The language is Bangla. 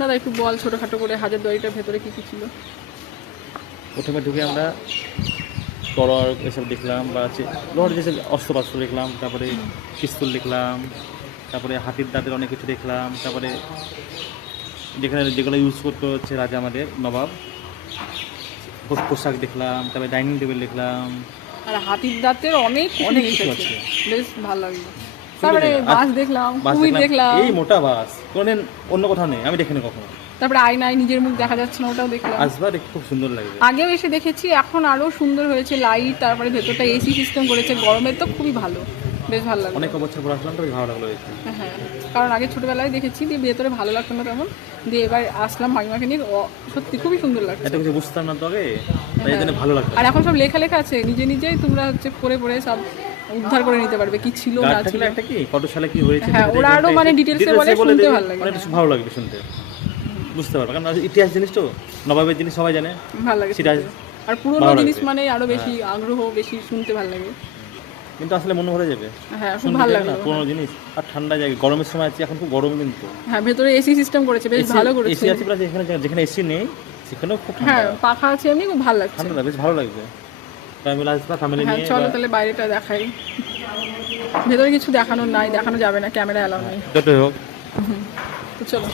দাদা একটু বল ছোটোখাটো করে হাজারদুয়ারিটার ভেতরে কী কী ছিল। প্রথমে ঢুকে আমরা তরোয়ার এসব দেখলাম, বা লোহার যেসব অস্ত্রপাস্ত্র দেখলাম, তারপরে পিস্তল দেখলাম, তারপরে হাতির দাঁতের অনেক কিছু দেখলাম, তারপরে যেগুলো ইউজ করতো হচ্ছে রাজা আমাদের নবাব, পোশাক দেখলাম, তারপরে ডাইনিং টেবিল দেখলাম। আর হাতির দাঁতের অনেক অনেক জিনিস কিছু আছে, আছে। বেশ ভালো লাগলো। তারপরে বাস দেখলাম, কুমির দেখলাম, এই মোটা বাস কোনদিন অন্য কোথাও নেই, আমি দেখিনি কখনো। তারপরে আয়নায় নিজের মুখ দেখা যাচ্ছে না, ওটাও দেখলাম। আসবা দেখতে খুব সুন্দর লাগবে। আগেও এসে দেখেছি, এখন আরও সুন্দর হয়েছে, লাইট, তারপরে ভেতরটা এসি সিস্টেম করেছে, গরমের তো খুবই ভালো, বেশ ভালো লাগলো। অনেক বছর পর আসলাম তো বেশ ভালো লাগলো দেখতে। হ্যাঁ, কারণ আগে ছোটোবেলায় দেখেছি, দিয়ে ভেতরে ভালো লাগতো না তেমন, দিয়ে এবার আসলাম মাইমাকে নিয়ে, সত্যি খুবই সুন্দর লাগছে। এত কিছু বুঝতাম না তো আগে, তাই জন্য ভালো লাগতো। আর এখন সব লেখা লেখা আছে, নিজে নিজেই তোমরা হচ্ছে পড়ে পড়ে সব উদ্ধার করে নিতে পারবে কি ছিল না ছিল। একটা কি কত সালে কি হয়েছে, হ্যাঁ, ওরা আরো মানে ডিটেলসে বলে, শুনতে ভালো লাগে, অনেক ভালো লাগবে শুনতে, বুঝতে পারবে। কারণ ইতিহাস জিনিস তো, নবাবের জিনিস সবাই জানে, ভালো লাগে সেটা আর পুরোনো জিনিস মানে আরো বেশি আগ্রহ, বেশি শুনতে ভালো লাগে। কিন্তু আসলে মনে ভরে যাবে। হ্যাঁ, খুব ভালো লাগে পুরোনো জিনিস, আর ঠান্ডা জায়গা, গরমের সময় আছে, এখন খুব গরম কিন্তু। হ্যাঁ, ভেতরে এসি সিস্টেম করেছে, বেশ ভালো করেছে। এসি আছে প্লাস যেখানে এসি নেই সেখানেও খুব হ্যাঁ, ঠান্ডা, পাখা আছে, এমনি খুব ভালো লাগছে। ঠান্ডা বেশ ভালো লাগবে। ফ্যামিলি আসবে, ফ্যামিলি হ্যাঁ, নিয়ে। চলো তাহলে বাইরেটা দেখাই। ভেতরে কিছু দেখানোর নাই, দেখানো যাবে না, ক্যামেরা অ্যালাউ নাই। যতই হোক তো চলো।